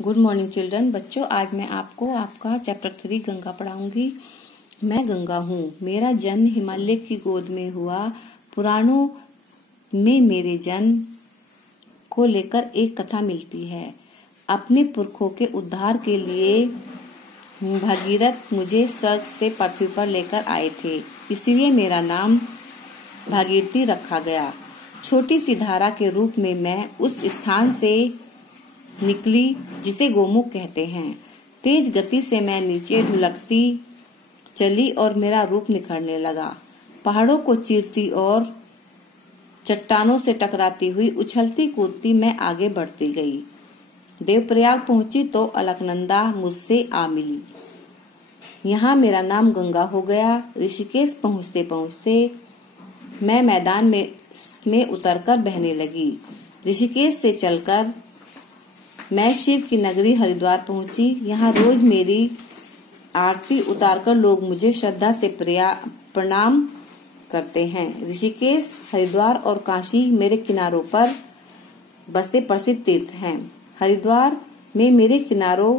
Good morning children. बच्चों, आज मैं आपको आपका चैप्टर 3 गंगा पढ़ाऊंगी। मैं गंगा हूँ। मेरा जन्म हिमालय की गोद में हुआ। पुराणों में मेरे जन्म को लेकर एक कथा मिलती है। अपने पुरखों के उद्धार के लिए भागीरथ मुझे स्वर्ग से पृथ्वी पर लेकर आए थे, इसलिए मेरा नाम भागीरथी रखा गया। छोटी सी धारा के रूप में मैं उस स्थान से निकली जिसे गोमुख कहते हैं। तेज गति से मैं नीचे ढुलकती चली और मेरा रूप निखरने लगा। पहाड़ों को चीरती और चट्टानों से टकराती हुई उछलती कूदती मैं आगे बढ़ती गई। देवप्रयाग पहुंची तो अलकनंदा मुझसे आ मिली। यहाँ मेरा नाम गंगा हो गया। ऋषिकेश पहुंचते पहुंचते मैं मैदान में उतरकर बहने लगी। ऋषिकेश से चलकर मैं शिव की नगरी हरिद्वार पहुंची। यहाँ रोज मेरी आरती उतारकर लोग मुझे श्रद्धा से प्रणाम करते हैं। ऋषिकेश, हरिद्वार और काशी मेरे किनारों पर बसे प्रसिद्ध तीर्थ हैं। हरिद्वार में मेरे किनारों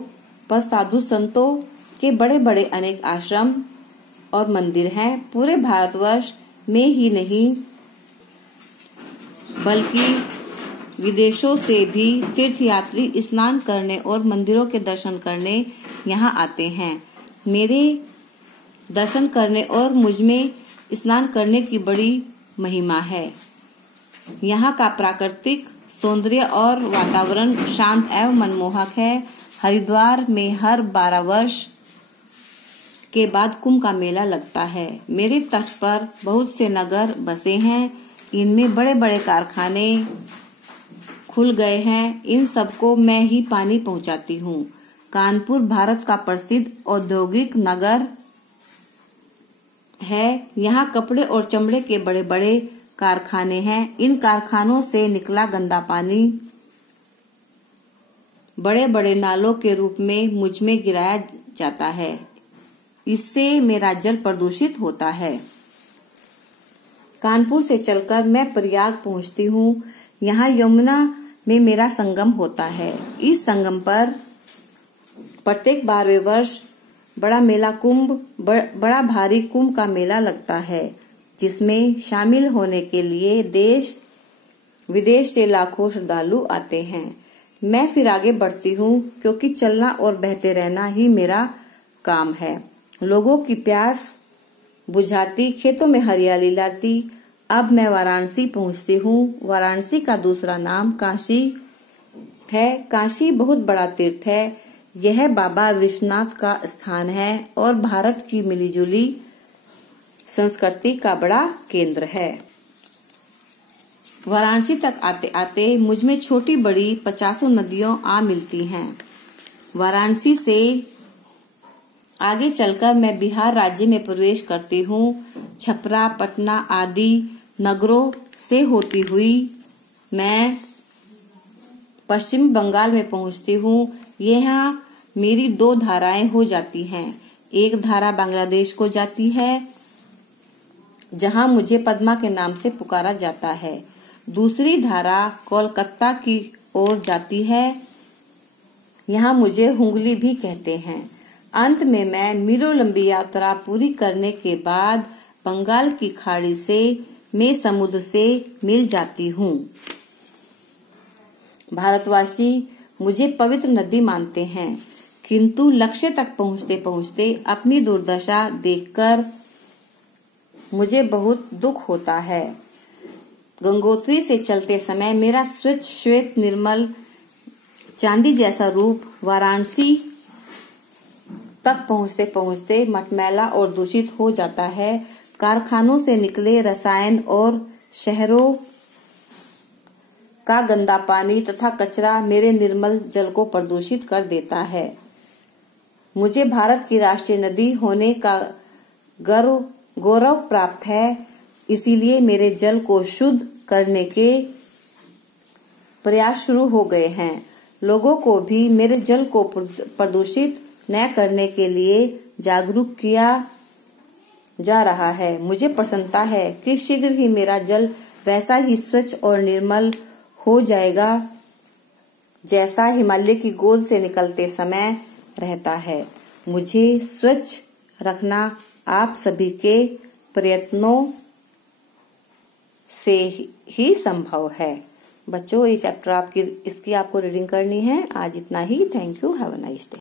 पर साधु संतों के बड़े बड़े अनेक आश्रम और मंदिर हैं। पूरे भारतवर्ष में ही नहीं बल्कि विदेशों से भी तीर्थयात्री स्नान करने और मंदिरों के दर्शन करने यहाँ आते हैं। मेरे दर्शन करने और मुझ में स्नान करने की बड़ी महिमा है। यहाँ का प्राकृतिक सौंदर्य और वातावरण शांत एवं मनमोहक है। हरिद्वार में हर 12 वर्ष के बाद कुंभ का मेला लगता है। मेरे तट पर बहुत से नगर बसे हैं। इनमें बड़े बड़े कारखाने खुल गए हैं। इन सबको मैं ही पानी पहुंचाती हूँ। कानपुर भारत का प्रसिद्ध औद्योगिक नगर है। यहाँ कपड़े और चमड़े के बड़े बड़े कारखाने हैं। इन कारखानों से निकला गंदा पानी बड़े बड़े नालों के रूप में मुझ में गिराया जाता है। इससे मेरा जल प्रदूषित होता है। कानपुर से चलकर मैं प्रयाग पहुंचती हूँ। यहाँ यमुना में मेरा संगम होता है। इस संगम पर प्रत्येक 12वें वर्ष बड़ा भारी कुंभ का मेला लगता है, जिसमें शामिल होने के लिए देश विदेश से लाखों श्रद्धालु आते हैं। मैं फिर आगे बढ़ती हूँ, क्योंकि चलना और बहते रहना ही मेरा काम है। लोगों की प्यास बुझाती, खेतों में हरियाली लाती। अब मैं वाराणसी पहुंचती हूँ। वाराणसी का दूसरा नाम काशी है। काशी बहुत बड़ा तीर्थ है। यह बाबा विश्वनाथ का स्थान है और भारत की मिलीजुली संस्कृति का बड़ा केंद्र है। वाराणसी तक आते आते मुझ में छोटी बड़ी 50 नदियां आ मिलती हैं। वाराणसी से आगे चलकर मैं बिहार राज्य में प्रवेश करती हूँ। छपरा, पटना आदि नगरों से होती हुई मैं पश्चिमी बंगाल में पहुँचती हूँ। यहाँ मेरी 2 धाराएं हो जाती हैं। एक धारा बांग्लादेश को जाती है, जहाँ मुझे पद्मा के नाम से पुकारा जाता है। दूसरी धारा कोलकाता की ओर जाती है। यहाँ मुझे हुंगली भी कहते हैं। अंत में मैं मीलों लंबी यात्रा पूरी करने के बाद बंगाल की खाड़ी से मैं समुद्र से मिल जाती हूँ। भारतवासी मुझे पवित्र नदी मानते हैं, किंतु लक्ष्य तक पहुँचते पहुँचते अपनी दुर्दशा देखकर मुझे बहुत दुख होता है। गंगोत्री से चलते समय मेरा स्वच्छ श्वेत निर्मल चांदी जैसा रूप वाराणसी तक पहुँचते पहुँचते मटमैला और दूषित हो जाता है। कारखानों से निकले रसायन और शहरों का गंदा पानी तथा कचरा मेरे निर्मल जल को प्रदूषित कर देता है। मुझे भारत की राष्ट्रीय नदी होने का गौरव प्राप्त है, इसीलिए मेरे जल को शुद्ध करने के प्रयास शुरू हो गए हैं। लोगों को भी मेरे जल को प्रदूषित न करने के लिए जागरूक किया जा रहा है। मुझे प्रसन्नता है कि शीघ्र ही मेरा जल वैसा ही स्वच्छ और निर्मल हो जाएगा जैसा हिमालय की गोद से निकलते समय रहता है। मुझे स्वच्छ रखना आप सभी के प्रयत्नों से ही संभव है। बच्चों, ये चैप्टर इसकी आपको रीडिंग करनी है। आज इतना ही। Thank you. Have a nice day.